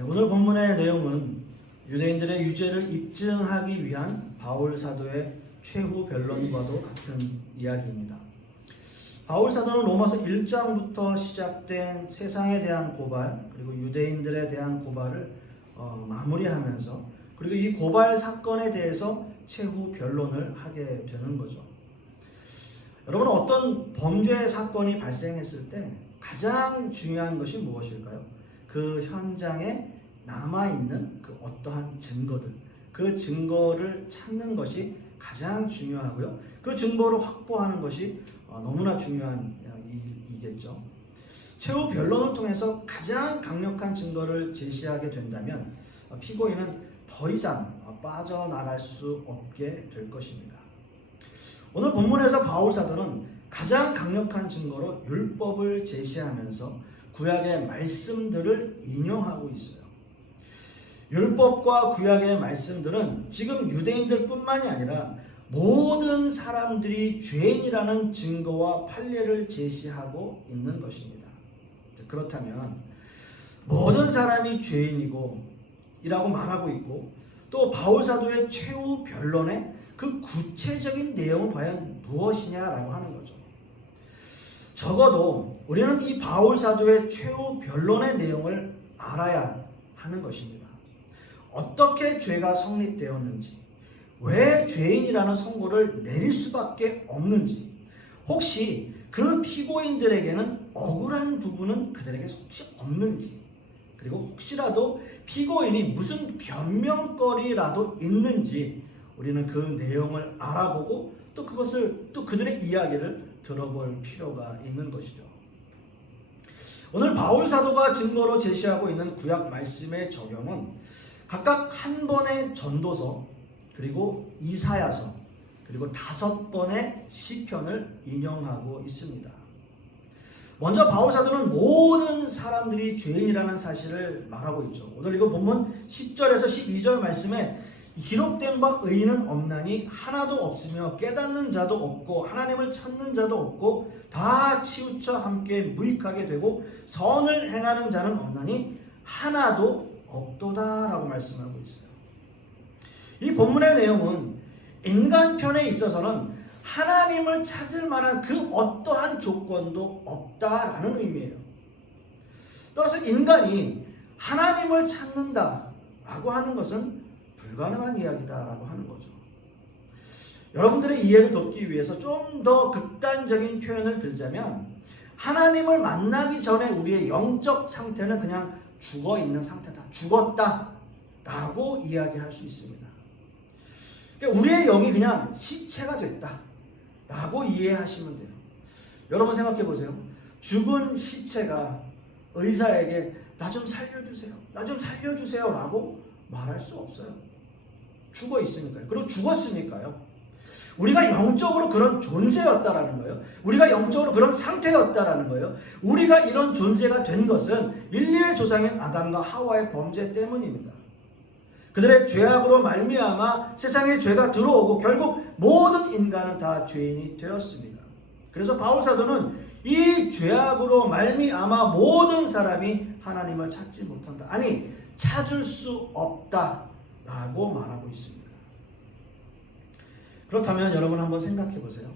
네, 오늘 본문의 내용은 유대인들의 유죄를 입증하기 위한 바울 사도의 최후 변론과도 같은 이야기입니다. 바울 사도는 로마서 1장부터 시작된 세상에 대한 고발, 그리고 유대인들에 대한 고발을 마무리하면서, 그리고 이 고발 사건에 대해서 최후 변론을 하게 되는 거죠. 여러분, 어떤 범죄 사건이 발생했을 때 가장 중요한 것이 무엇일까요? 그 현장에 남아있는 그 어떠한 증거들, 그 증거를 찾는 것이 가장 중요하고요. 그 증거를 확보하는 것이 너무나 중요한 일이겠죠. 최후 변론을 통해서 가장 강력한 증거를 제시하게 된다면 피고인은 더 이상 빠져나갈 수 없게 될 것입니다. 오늘 본문에서 바울 사도는 가장 강력한 증거로 율법을 제시하면서 구약의 말씀들을 인용하고 있어요. 율법과 구약의 말씀들은 지금 유대인들뿐만이 아니라 모든 사람들이 죄인이라는 증거와 판례를 제시하고 있는 것입니다. 그렇다면 모든 사람이 죄인이고 이라고 말하고 있고, 또 바울 사도의 최후 변론의 그 구체적인 내용은 과연 무엇이냐라고 하는 거죠. 적어도 우리는 이 바울 사도의 최후 변론의 내용을 알아야 하는 것입니다. 어떻게 죄가 성립되었는지, 왜 죄인이라는 선고를 내릴 수밖에 없는지, 혹시 그 피고인들에게는 억울한 부분은 그들에게 혹시 없는지, 그리고 혹시라도 피고인이 무슨 변명거리라도 있는지 우리는 그 내용을 알아보고 또 그들의 이야기를 들어볼 필요가 있는 것이죠. 오늘 바울 사도가 증거로 제시하고 있는 구약 말씀의 적용은 각각 한 번의 전도서, 그리고 이사야서, 그리고 5번의 시편을 인용하고 있습니다. 먼저 바울 사도는 모든 사람들이 죄인이라는 사실을 말하고 있죠. 오늘 이거 본문 10절에서 12절 말씀에 기록된 바 의인은 없나니 하나도 없으며 깨닫는 자도 없고 하나님을 찾는 자도 없고 다 치우쳐 함께 무익하게 되고 선을 행하는 자는 없나니 하나도 없도다라고 말씀하고 있어요. 이 본문의 내용은 인간 편에 있어서는 하나님을 찾을 만한 그 어떠한 조건도 없다라는 의미예요. 따라서 인간이 하나님을 찾는다라고 하는 것은 불가능한 이야기다라고 하는 거죠. 여러분들의 이해를 돕기 위해서 좀 더 극단적인 표현을 들자면, 하나님을 만나기 전에 우리의 영적 상태는 그냥 죽어 있는 상태다, 죽었다라고 이야기할 수 있습니다. 그러니까 우리의 영이 그냥 시체가 됐다라고 이해하시면 돼요. 여러분 생각해 보세요. 죽은 시체가 의사에게 나 좀 살려주세요, 나 좀 살려주세요 라고 말할 수 없어요. 죽어 있으니까요. 그리고 죽었으니까요. 우리가 영적으로 그런 존재였다라는 거예요. 우리가 영적으로 그런 상태였다라는 거예요. 우리가 이런 존재가 된 것은 인류의 조상인 아담과 하와의 범죄 때문입니다. 그들의 죄악으로 말미암아 세상에 죄가 들어오고 결국 모든 인간은 다 죄인이 되었습니다. 그래서 바울 사도는 이 죄악으로 말미암아 모든 사람이 하나님을 찾지 못한다, 아니 찾을 수 없다라고 말하고 있습니다. 그렇다면 여러분 한번 생각해 보세요.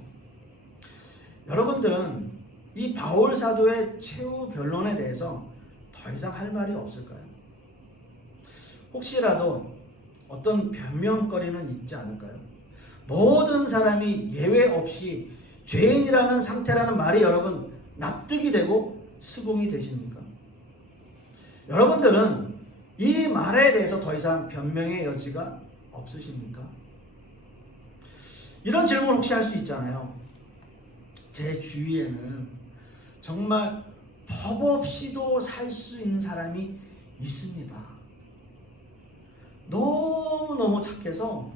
여러분들은 이 바울 사도의 최후 변론에 대해서 더 이상 할 말이 없을까요? 혹시라도 어떤 변명거리는 있지 않을까요? 모든 사람이 예외 없이 죄인이라는 상태라는 말이 여러분 납득이 되고 수긍이 되십니까? 여러분들은 이 말에 대해서 더 이상 변명의 여지가 없으십니까? 이런 질문 혹시 할 수 있잖아요. 제 주위에는 정말 법 없이도 살 수 있는 사람이 있습니다. 너무너무 착해서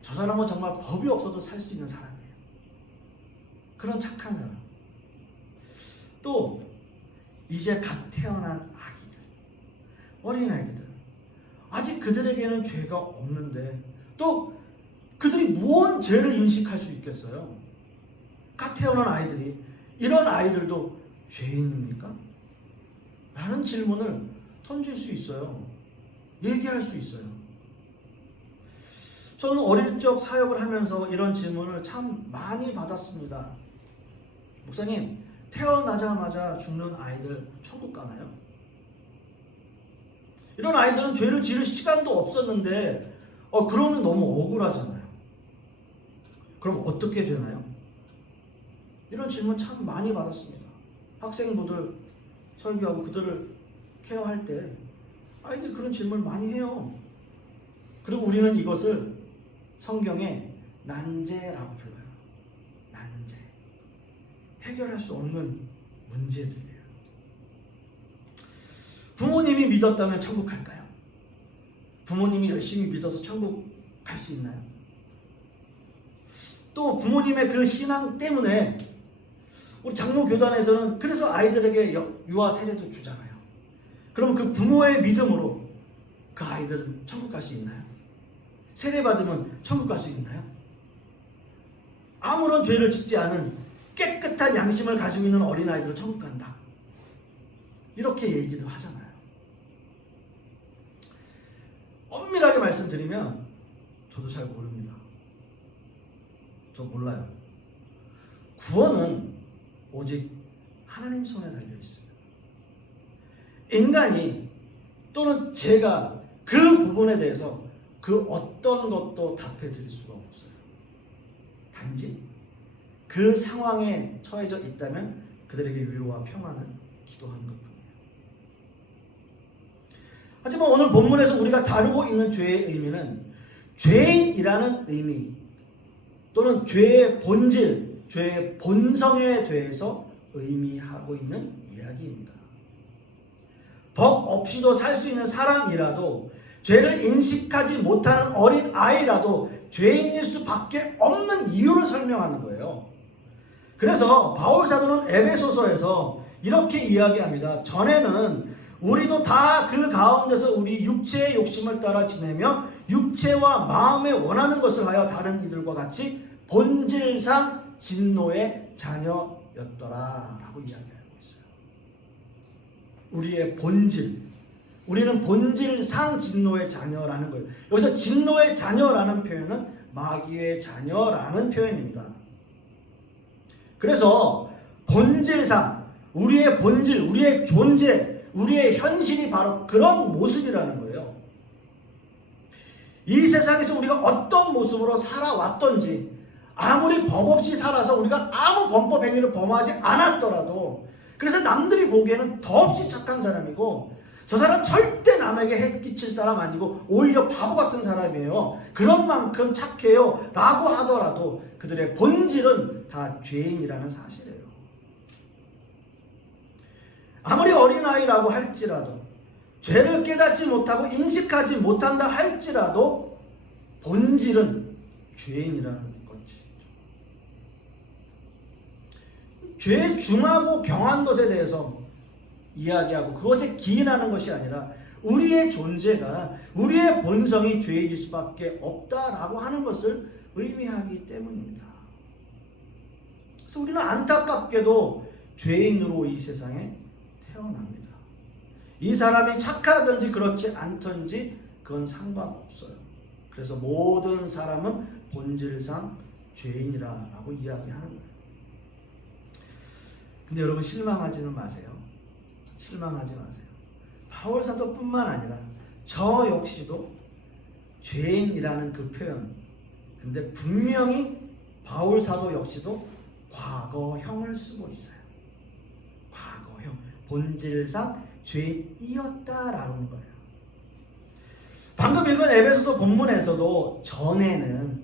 저 사람은 정말 법이 없어도 살 수 있는 사람이에요. 그런 착한 사람. 또 이제 갓 태어난 아기들, 어린아이들, 아직 그들에게는 죄가 없는데 또 그들이 무언 죄를 인식할 수 있겠어요? 갓 태어난 아이들이, 이런 아이들도 죄인입니까? 라는 질문을 던질 수 있어요. 얘기할 수 있어요. 저는 어릴 적 사역을 하면서 이런 질문을 참 많이 받았습니다. 목사님, 태어나자마자 죽는 아이들 천국 가나요? 이런 아이들은 죄를 지을 시간도 없었는데 그러면 너무 억울하잖아요. 그럼 어떻게 되나요? 이런 질문 참 많이 받았습니다. 학생부들 설교하고 그들을 케어할 때 아이들이 그런 질문을 많이 해요. 그리고 우리는 이것을 성경에 난제라고 불러요. 난제. 해결할 수 없는 문제들이에요. 부모님이 믿었다면 천국 갈까요? 부모님이 열심히 믿어서 천국 갈 수 있나요? 또 부모님의 그 신앙 때문에 우리 장로교단에서는 그래서 아이들에게 유아 세례도 주잖아요. 그럼 그 부모의 믿음으로 그 아이들은 천국 갈 수 있나요? 세례 받으면 천국 갈 수 있나요? 아무런 죄를 짓지 않은 깨끗한 양심을 가지고 있는 어린아이들은 천국 간다. 이렇게 얘기도 하잖아요. 엄밀하게 말씀드리면 저도 잘 모릅니다. 저 몰라요. 구원은 오직 하나님 손에 달려 있어요. 인간이 또는 제가 그 부분에 대해서 그 어떤 것도 답해 드릴 수가 없어요. 단지 그 상황에 처해져 있다면 그들에게 위로와 평안을 기도하는 것뿐이에요. 하지만 오늘 본문에서 우리가 다루고 있는 죄의 의미는 죄인이라는 의미 또는 죄의 본질, 죄의 본성에 대해서 의미하고 있는 이야기입니다. 법 없이도 살 수 있는 사람이라도 죄를 인식하지 못하는 어린 아이라도 죄인일 수밖에 없는 이유를 설명하는 거예요. 그래서 바울 사도는 에베소서에서 이렇게 이야기합니다. 전에는 우리도 다 그 가운데서 우리 육체의 욕심을 따라 지내며 육체와 마음에 원하는 것을 하여 다른 이들과 같이 본질상 진노의 자녀였더라 라고 이야기하고 있어요. 우리의 본질, 우리는 본질상 진노의 자녀라는 거예요. 여기서 진노의 자녀라는 표현은 마귀의 자녀라는 표현입니다. 그래서 본질상 우리의 본질, 우리의 존재, 우리의 현실이 바로 그런 모습이라는 거예요. 이 세상에서 우리가 어떤 모습으로 살아왔던지 아무리 법 없이 살아서 우리가 아무 범법 행위를 범하지 않았더라도 그래서 남들이 보기에는 더없이 착한 사람이고 저 사람 절대 남에게 해 끼칠 사람 아니고 오히려 바보 같은 사람이에요. 그런 만큼 착해요 라고 하더라도 그들의 본질은 다 죄인이라는 사실이에요. 아무리 어린아이라고 할지라도 죄를 깨닫지 못하고 인식하지 못한다 할지라도 본질은 죄인이라는 것이죠. 죄의 중하고 경한 것에 대해서 이야기하고 그것에 기인하는 것이 아니라 우리의 존재가 우리의 본성이 죄일 수밖에 없다라고 하는 것을 의미하기 때문입니다. 그래서 우리는 안타깝게도 죄인으로 이 세상에 태어납니다. 이 사람이 착하든지 그렇지 않든지 그건 상관없어요. 그래서 모든 사람은 본질상 죄인이라고 이야기하는 거예요. 근데 여러분 실망하지는 마세요. 실망하지 마세요. 바울 사도뿐만 아니라 저 역시도 죄인이라는 그 표현, 근데 분명히 바울 사도 역시도 과거형을 쓰고 있어요. 과거형. 본질상 죄인이었다라는 거예요. 방금 읽은 에베소서 본문에서도 전에는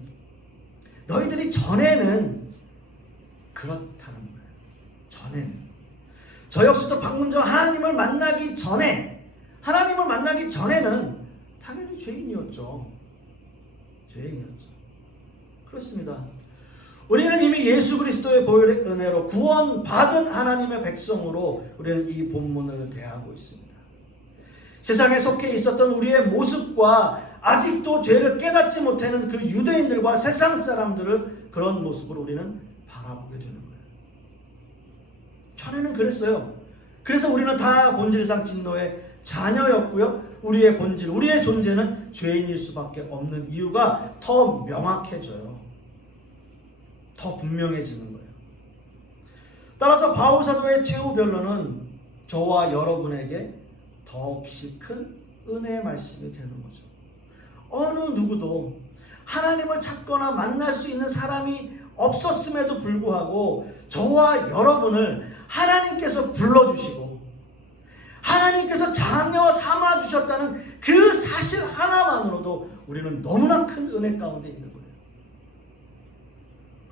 너희들이 전에는 그렇다는 거예요. 전에는 저 역시도 방금 전 하나님을 만나기 전에는 당연히 죄인이었죠. 죄인이었죠. 그렇습니다. 우리는 이미 예수 그리스도의 보혈의 은혜로 구원받은 하나님의 백성으로 우리는 이 본문을 대하고 있습니다. 세상에 속해 있었던 우리의 모습과 아직도 죄를 깨닫지 못하는 그 유대인들과 세상 사람들을 그런 모습으로 우리는 바라보게 되는 거예요. 전에는 그랬어요. 그래서 우리는 다 본질상 진노의 자녀였고요. 우리의 본질, 우리의 존재는 죄인일 수밖에 없는 이유가 더 명확해져요. 더 분명해지는 거예요. 따라서 바울 사도의 최후 변론은 저와 여러분에게 더없이 큰 은혜의 말씀이 되는 거죠. 어느 누구도 하나님을 찾거나 만날 수 있는 사람이 없었음에도 불구하고 저와 여러분을 하나님께서 불러주시고 하나님께서 자녀 삼아주셨다는 그 사실 하나만으로도 우리는 너무나 큰 은혜 가운데 있는 거예요.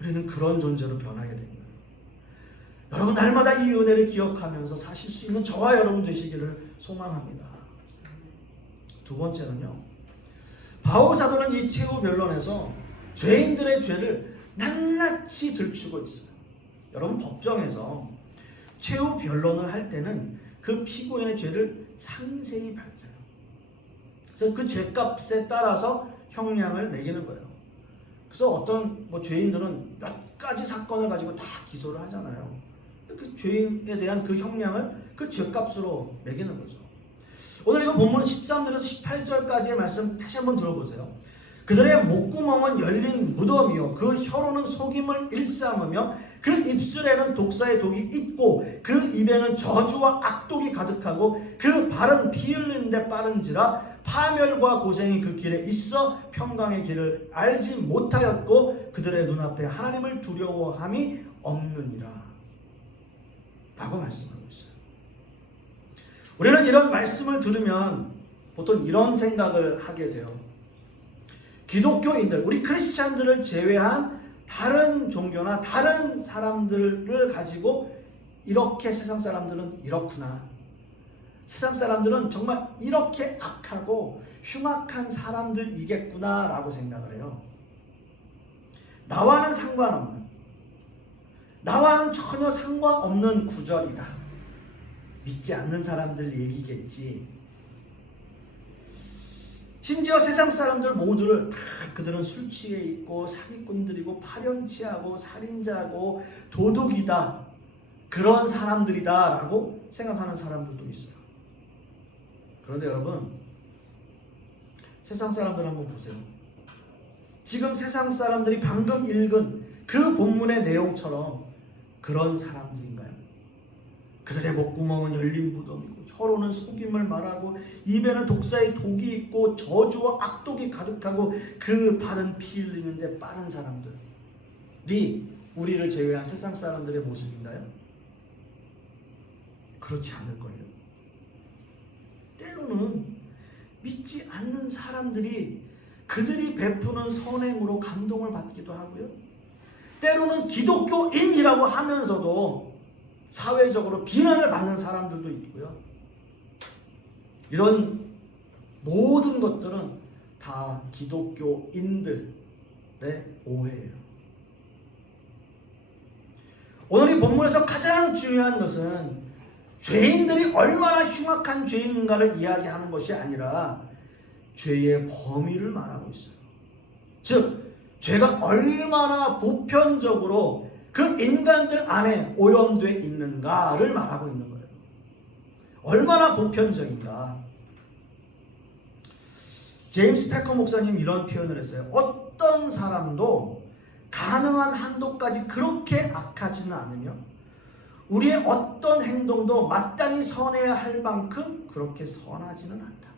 우리는 그런 존재로 변하게 됩니다. 여러분 날마다 이 은혜를 기억하면서 사실 수 있는 저와 여러분 되시기를 소망합니다. 두 번째는요, 바울 사도는 이 최후 변론에서 죄인들의 죄를 낱낱이 들추고 있어요. 여러분 법정에서 최후 변론을 할 때는 그 피고인의 죄를 상세히 밝혀요. 그래서 그 죄값에 따라서 형량을 매기는 거예요. 그래서 어떤 죄인들은 몇 가지 사건을 가지고 다 기소를 하잖아요. 그 죄인에 대한 그 형량을 그 죄값으로 매기는 거죠. 오늘 이거 본문 13절에서 18절까지의 말씀 다시 한번 들어보세요. 그들의 목구멍은 열린 무덤이요 그 혀로는 속임을 일삼으며 그 입술에는 독사의 독이 있고 그 입에는 저주와 악독이 가득하고 그 발은 피 흘리는 데 빠른지라 파멸과 고생이 그 길에 있어 평강의 길을 알지 못하였고 그들의 눈앞에 하나님을 두려워함이 없느니라 라고 말씀하고 있어요. 우리는 이런 말씀을 들으면 보통 이런 생각을 하게 돼요. 기독교인들, 우리 크리스찬들을 제외한 다른 종교나 다른 사람들을 가지고 이렇게 세상 사람들은 이렇구나. 세상 사람들은 정말 이렇게 악하고 흉악한 사람들이겠구나 라고 생각을 해요. 나와는 상관없는, 나와는 전혀 상관없는 구절이다. 믿지 않는 사람들 얘기겠지. 심지어 세상 사람들 모두를 다 그들은 술 취해 있고 사기꾼들이고 파렴치하고 살인자고 도둑이다. 그런 사람들이다 라고 생각하는 사람들도 있어요. 그런데 여러분 세상 사람들 한번 보세요. 지금 세상 사람들이 방금 읽은 그 본문의 내용처럼 그런 사람들인가요? 그들의 목구멍은 열린 무덤이고 혀로는 속임을 말하고 입에는 독사의 독이 있고 저주와 악독이 가득하고 그 발은 피 흘리는데 빠른 사람들이 우리를 제외한 세상 사람들의 모습인가요? 그렇지 않을걸요. 때로는 믿지 않는 사람들이 그들이 베푸는 선행으로 감동을 받기도 하고요. 때로는 기독교인이라고 하면서도 사회적으로 비난을 받는 사람들도 있고요. 이런 모든 것들은 다 기독교인들의 오해예요. 오늘 이 본문에서 가장 중요한 것은 죄인들이 얼마나 흉악한 죄인인가를 이야기하는 것이 아니라 죄의 범위를 말하고 있어요. 즉 죄가 얼마나 보편적으로 그 인간들 안에 오염되어 있는가를 말하고 있는 거예요. 얼마나 보편적인가. 제임스 패커 목사님 이런 표현을 했어요. 어떤 사람도 가능한 한도까지 그렇게 악하지는 않으며 우리의 어떤 행동도 마땅히 선해야 할 만큼 그렇게 선하지는 않다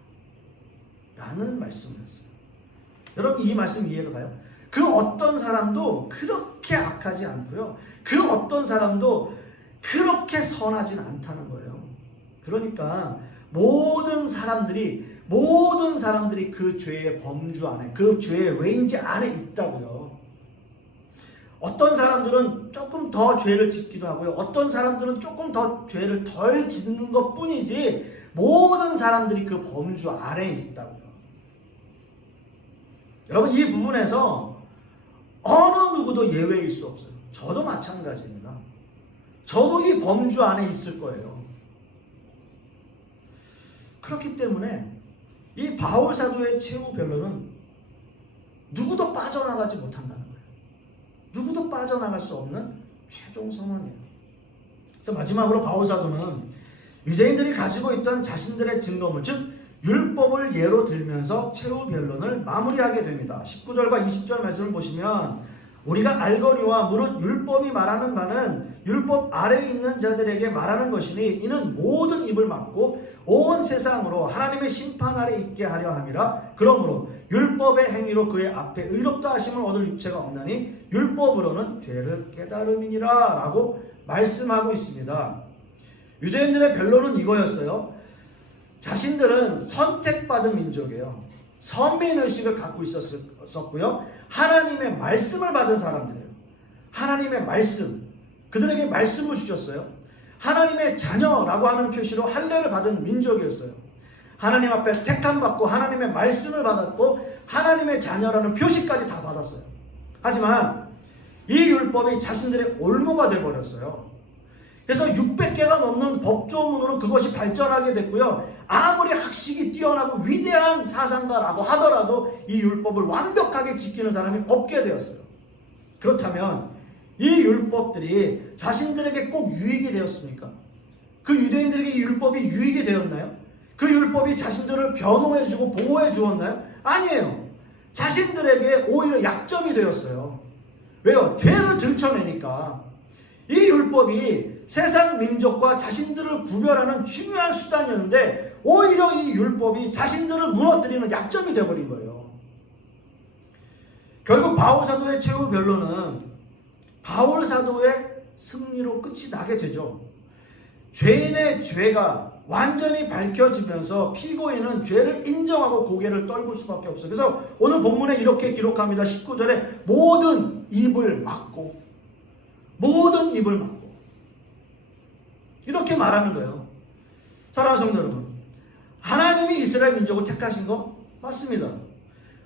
라는 말씀을 했어요. 여러분 이 말씀 이해가 가요? 그 어떤 사람도 그렇게 악하지 않고요. 그 어떤 사람도 그렇게 선하진 않다는 거예요. 그러니까 모든 사람들이 그 죄의 범주 안에, 그 죄의 레인지 안에 있다고요. 어떤 사람들은 조금 더 죄를 짓기도 하고요. 어떤 사람들은 조금 더 죄를 덜 짓는 것 뿐이지 모든 사람들이 그 범주 아래에 있다고요. 여러분 이 부분에서 어느 누구도 예외일 수 없어요. 저도 마찬가지입니다. 저도 이 범주 안에 있을 거예요. 그렇기 때문에 이 바울 사도의 최후 변론은 누구도 빠져나가지 못한다는 거예요. 누구도 빠져나갈 수 없는 최종 선언이에요. 그래서 마지막으로 바울 사도는 유대인들이 가지고 있던 자신들의 증거물, 즉 율법을 예로 들면서 최후 변론을 마무리하게 됩니다. 19절과 20절 말씀을 보시면 우리가 알거니와 무릇 율법이 말하는 바는 율법 아래에 있는 자들에게 말하는 것이니 이는 모든 입을 막고 온 세상으로 하나님의 심판 아래 있게 하려 함이라. 그러므로 율법의 행위로 그의 앞에 의롭다 하심을 얻을 육체가 없나니 율법으로는 죄를 깨달음이니라 라고 말씀하고 있습니다. 유대인들의 변론은 이거였어요. 자신들은 선택받은 민족이에요. 선민의식을 갖고 있었고요. 하나님의 말씀을 받은 사람들이에요. 하나님의 말씀. 그들에게 말씀을 주셨어요. 하나님의 자녀라고 하는 표시로 할례를 받은 민족이었어요. 하나님 앞에 택함받고 하나님의 말씀을 받았고 하나님의 자녀라는 표시까지 다 받았어요. 하지만 이 율법이 자신들의 올무가 되어버렸어요. 그래서 600개가 넘는 법조문으로 그것이 발전하게 됐고요. 아무리 학식이 뛰어나고 위대한 사상가라고 하더라도 이 율법을 완벽하게 지키는 사람이 없게 되었어요. 그렇다면 이 율법들이 자신들에게 꼭 유익이 되었습니까? 그 유대인들에게 이 율법이 유익이 되었나요? 그 율법이 자신들을 변호해주고 보호해 주었나요? 아니에요. 자신들에게 오히려 약점이 되었어요. 왜요? 죄를 들춰내니까. 이 율법이 세상 민족과 자신들을 구별하는 중요한 수단이었는데 오히려 이 율법이 자신들을 무너뜨리는 약점이 되어버린 거예요. 결국 바울 사도의 최후 변론은 바울 사도의 승리로 끝이 나게 되죠. 죄인의 죄가 완전히 밝혀지면서 피고인은 죄를 인정하고 고개를 떨굴 수밖에 없어요. 그래서 오늘 본문에 이렇게 기록합니다. 19절에 모든 입을 막고 모든 입을 막고 이렇게 말하는 거예요. 사랑하는 성도 여러분, 하나님이 이스라엘 민족을 택하신 거 맞습니다.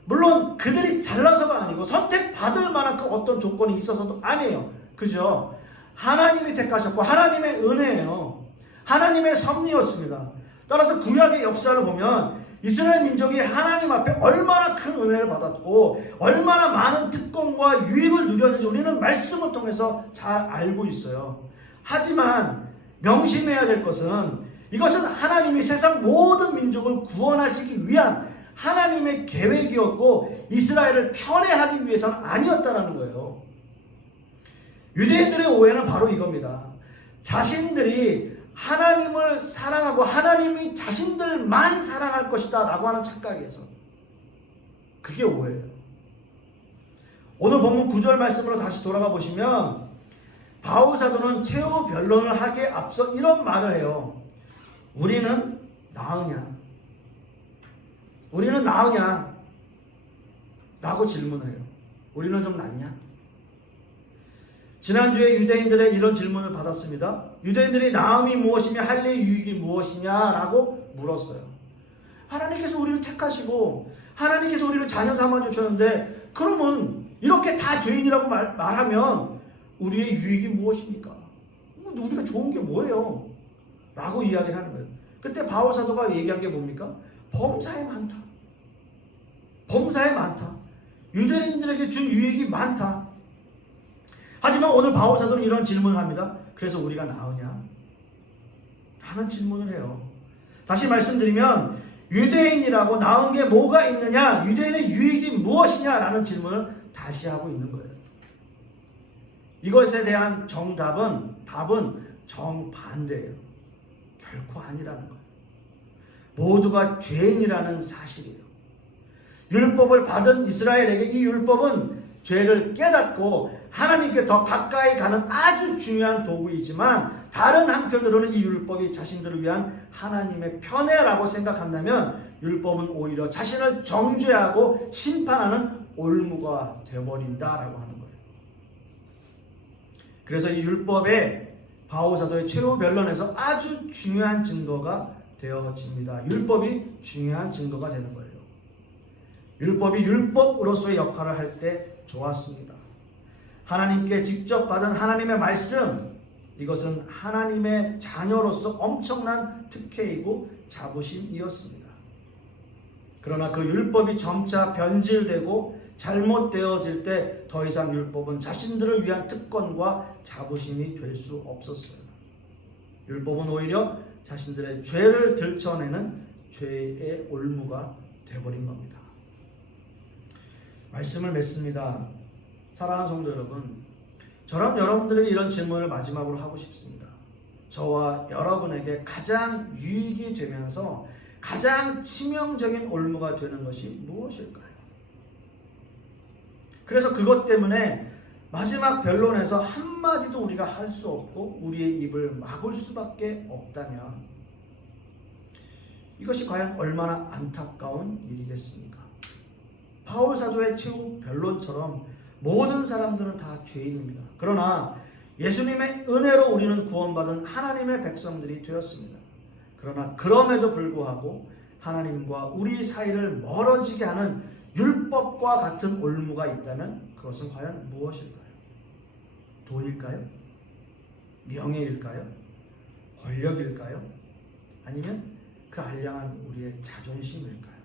물론 그들이 잘나서가 아니고 선택받을 만한 그 어떤 조건이 있어서도 아니에요. 그죠? 하나님이 택하셨고 하나님의 은혜예요. 하나님의 섭리였습니다. 따라서 구약의 역사를 보면 이스라엘 민족이 하나님 앞에 얼마나 큰 은혜를 받았고 얼마나 많은 특권과 유익을 누렸는지 우리는 말씀을 통해서 잘 알고 있어요. 하지만 명심해야 될 것은 이것은 하나님이 세상 모든 민족을 구원하시기 위한 하나님의 계획이었고 이스라엘을 편애하기 위해서는 아니었다는 거예요. 유대인들의 오해는 바로 이겁니다. 자신들이 하나님을 사랑하고 하나님이 자신들만 사랑할 것이다 라고 하는 착각에서 그게 오해예요. 오늘 본문 9절 말씀으로 다시 돌아가 보시면 바울 사도는 최후 변론을 하기에 앞서 이런 말을 해요. 우리는 나으냐? 우리는 나으냐? 라고 질문을 해요. 우리는 좀 낫냐? 지난주에 유대인들의 이런 질문을 받았습니다. 유대인들이 나음이 무엇이며 할례의 유익이 무엇이냐라고 물었어요. 하나님께서 우리를 택하시고 하나님께서 우리를 자녀 삼아주셨는데 그러면 이렇게 다 죄인이라고 말하면 우리의 유익이 무엇입니까? 우리가 좋은 게 뭐예요? 라고 이야기를 하는 거예요. 그때 바울 사도가 얘기한 게 뭡니까? 범사에 많다. 범사에 많다. 유대인들에게 준 유익이 많다. 하지만 오늘 바울 사도는 이런 질문을 합니다. 그래서 우리가 나으냐? 라는 질문을 해요. 다시 말씀드리면 유대인이라고 나은 게 뭐가 있느냐? 유대인의 유익이 무엇이냐? 라는 질문을 다시 하고 있는 거예요. 이것에 대한 답은 정반대예요. 결코 아니라는 거예요. 모두가 죄인이라는 사실이에요. 율법을 받은 이스라엘에게 이 율법은 죄를 깨닫고 하나님께 더 가까이 가는 아주 중요한 도구이지만 다른 한편으로는 이 율법이 자신들을 위한 하나님의 편애라고 생각한다면 율법은 오히려 자신을 정죄하고 심판하는 올무가 되어버린다라고 하는 거예요. 그래서 이 율법에 바울 사도의 최후 변론에서 아주 중요한 증거가 되어집니다. 율법이 중요한 증거가 되는 거예요. 율법이 율법으로서의 역할을 할 때 좋았습니다. 하나님께 직접 받은 하나님의 말씀, 이것은 하나님의 자녀로서 엄청난 특혜이고 자부심이었습니다. 그러나 그 율법이 점차 변질되고 잘못되어질 때 더 이상 율법은 자신들을 위한 특권과 자부심이 될 수 없었어요. 율법은 오히려 자신들의 죄를 들춰내는 죄의 올무가 되어버린 겁니다. 말씀을 맺습니다. 사랑하는 성도 여러분, 저랑 여러분들에게 이런 질문을 마지막으로 하고 싶습니다. 저와 여러분에게 가장 유익이 되면서 가장 치명적인 올무가 되는 것이 무엇일까요? 그래서 그것 때문에 마지막 변론에서 한마디도 우리가 할 수 없고 우리의 입을 막을 수밖에 없다면 이것이 과연 얼마나 안타까운 일이겠습니까? 바울 사도의 최후 변론처럼 모든 사람들은 다 죄인입니다. 그러나 예수님의 은혜로 우리는 구원받은 하나님의 백성들이 되었습니다. 그러나 그럼에도 불구하고 하나님과 우리 사이를 멀어지게 하는 율법과 같은 올무가 있다면 그것은 과연 무엇일까요? 돈일까요? 명예일까요? 권력일까요? 아니면 그 알량한 우리의 자존심일까요?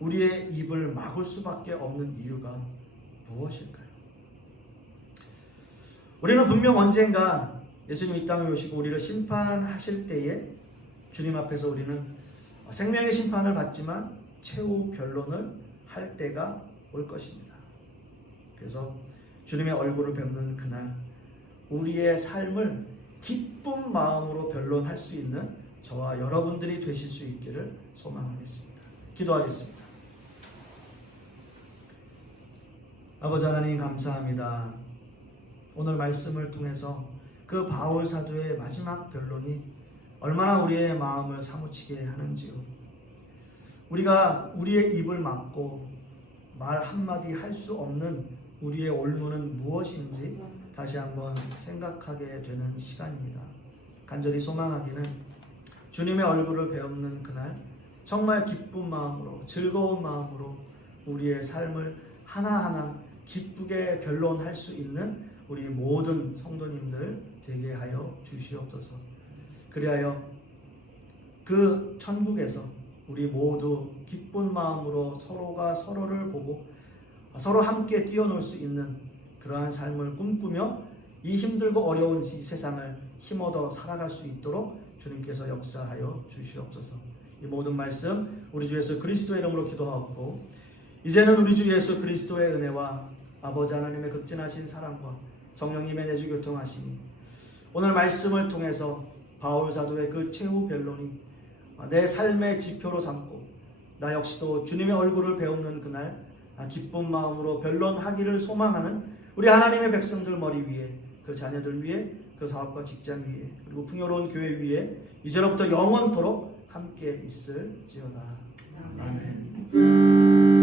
우리의 입을 막을 수밖에 없는 이유가 무엇일까요? 우리는 분명 언젠가 예수님 이 땅에 오시고 우리를 심판하실 때에 주님 앞에서 우리는 생명의 심판을 받지만 최후 변론을 할 때가 올 것입니다. 그래서 주님의 얼굴을 뵙는 그날 우리의 삶을 기쁜 마음으로 변론할 수 있는 저와 여러분들이 되실 수 있기를 소망하겠습니다. 기도하겠습니다. 아버지 하나님 감사합니다. 오늘 말씀을 통해서 그 바울 사도의 마지막 변론이 얼마나 우리의 마음을 사무치게 하는지요. 우리가 우리의 입을 막고 말 한마디 할 수 없는 우리의 올무는 무엇인지 다시 한번 생각하게 되는 시간입니다. 간절히 소망하기는 주님의 얼굴을 배우는 그날 정말 기쁜 마음으로 즐거운 마음으로 우리의 삶을 하나하나 기쁘게 변론할 수 있는 우리 모든 성도님들 되게 하여 주시옵소서. 그리하여 그 천국에서 우리 모두 기쁜 마음으로 서로가 서로를 보고 서로 함께 뛰어놀 수 있는 그러한 삶을 꿈꾸며 이 힘들고 어려운 이 세상을 힘얻어 살아갈 수 있도록 주님께서 역사하여 주시옵소서. 이 모든 말씀 우리 주 예수 그리스도의 이름으로 기도하옵고 이제는 우리 주 예수 그리스도의 은혜와 아버지 하나님의 극진하신 사랑과 성령님의 내주 교통하심이 오늘 말씀을 통해서 바울 사도의 그 최후 변론이 내 삶의 지표로 삼고 나 역시도 주님의 얼굴을 배우는 그날 기쁜 마음으로 변론하기를 소망하는 우리 하나님의 백성들 머리 위에 그 자녀들 위에 그 사업과 직장 위에 그리고 풍요로운 교회 위에 이제로부터 영원토록 함께 있을지어다. 아멘.